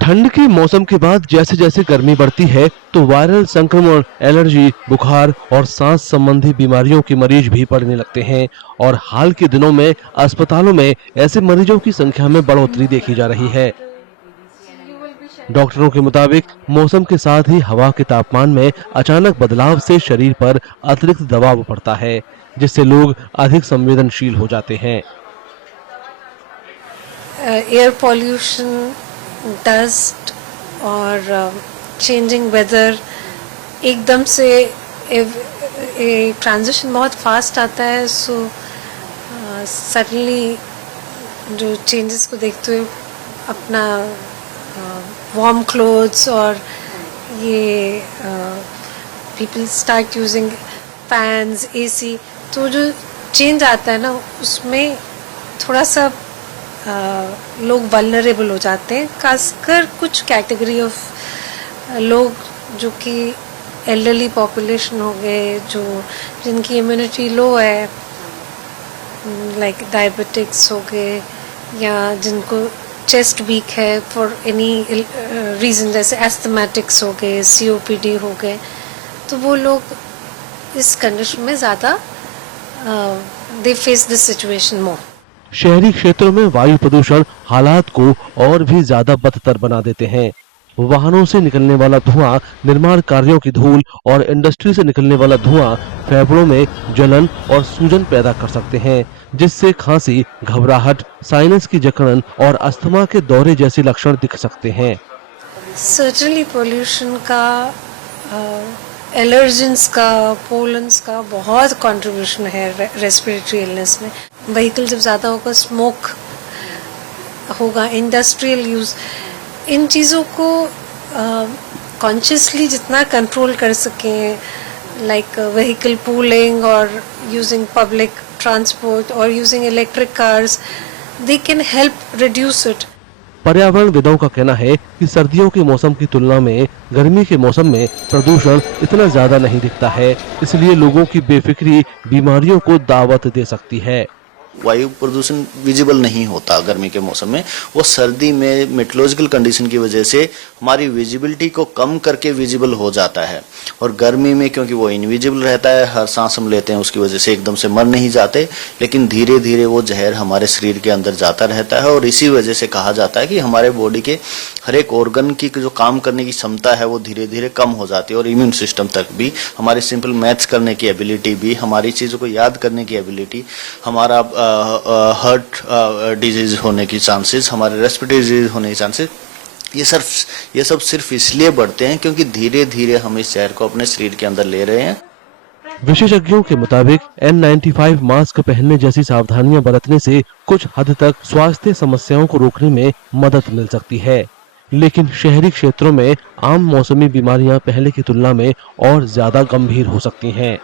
ठंड के मौसम के बाद जैसे जैसे गर्मी बढ़ती है तो वायरल संक्रमण, एलर्जी, बुखार और सांस संबंधी बीमारियों के मरीज भी बढ़ने लगते हैं और हाल के दिनों में अस्पतालों में ऐसे मरीजों की संख्या में बढ़ोतरी देखी जा रही है। डॉक्टरों के मुताबिक मौसम के साथ ही हवा के तापमान में अचानक बदलाव से शरीर पर अतिरिक्त दबाव पड़ता है, जिससे लोग अधिक संवेदनशील हो जाते हैं। एयर पॉल्यूशन, डस्ट और चेंजिंग वेदर, एकदम से ट्रांजिशन बहुत फास्ट आता है। सो सडनली जो चेंजेस को देखते हुए अपना वार्म क्लोथ्स और ये people start using fans, AC, तो जो चेंज आता है ना उसमें थोड़ा सा लोग वल्नरेबल हो जाते हैं, खासकर कुछ कैटेगरी ऑफ लोग जो कि एल्डरली पॉपुलेशन हो गए, जो जिनकी इम्यूनिटी लो है, लाइक डायबिटिक्स हो गए या जिनको चेस्ट वीक है फॉर एनी रीज़न, जैसे एस्थमेटिक्स हो गए, COPD हो गए, तो वो लोग इस कंडीशन में ज़्यादा दे फेस दिस सिचुएशन मोर। शहरी क्षेत्रों में वायु प्रदूषण हालात को और भी ज्यादा बदतर बना देते हैं। वाहनों से निकलने वाला धुआं, निर्माण कार्यों की धूल और इंडस्ट्री से निकलने वाला धुआं फेफड़ों में जलन और सूजन पैदा कर सकते हैं, जिससे खांसी, घबराहट, साइनस की जकड़न और अस्थमा के दौरे जैसे लक्षण दिख सकते हैं। सर्टनली पोल्यूशन का, एलर्जेंस का, पोलन्स का बहुत कंट्रीब्यूशन है रेस्पिरेटरी इलनेस में। व्हीकल जब ज़्यादा होगा, स्मोक होगा, इंडस्ट्रियल यूज़, इन चीज़ों को कॉन्शियसली जितना कंट्रोल कर सकें, लाइक व्हीकल पूलिंग और यूजिंग पब्लिक ट्रांसपोर्ट और using electric cars, they can help reduce it. पर्यावरणविदों का कहना है कि सर्दियों के मौसम की तुलना में गर्मी के मौसम में प्रदूषण इतना ज्यादा नहीं दिखता है, इसलिए लोगों की बेफिक्री बीमारियों को दावत दे सकती है। वायु प्रदूषण विजिबल नहीं होता गर्मी के मौसम में, वो सर्दी में मेट्रोलॉजिकल कंडीशन की वजह से हमारी विजिबिलिटी को कम करके विजिबल हो जाता है। और गर्मी में क्योंकि वो इनविजिबल रहता है, हर सांस हम लेते हैं उसकी वजह से एकदम से मर नहीं जाते, लेकिन धीरे धीरे वो जहर हमारे शरीर के अंदर जाता रहता है। और इसी वजह से कहा जाता है कि हमारे बॉडी के हर एक ऑर्गन की जो काम करने की क्षमता है वो धीरे धीरे कम हो जाती है, और इम्यून सिस्टम तक भी, हमारी सिंपल मैथ्स करने की एबिलिटी भी, हमारी चीज़ों को याद करने की एबिलिटी, हमारा हार्ट डिजीज होने की चांसेस, हमारे रेस्पिरेटरी डिजीज होने के चांसेस, ये सब सिर्फ इसलिए बढ़ते हैं क्योंकि धीरे धीरे हम इस जहर को अपने शरीर के अंदर ले रहे हैं। विशेषज्ञों के मुताबिक N95 मास्क पहनने जैसी सावधानियां बरतने से कुछ हद तक स्वास्थ्य समस्याओं को रोकने में मदद मिल सकती है, लेकिन शहरी क्षेत्रों में आम मौसमी बीमारियां पहले की तुलना में और ज्यादा गंभीर हो सकती हैं।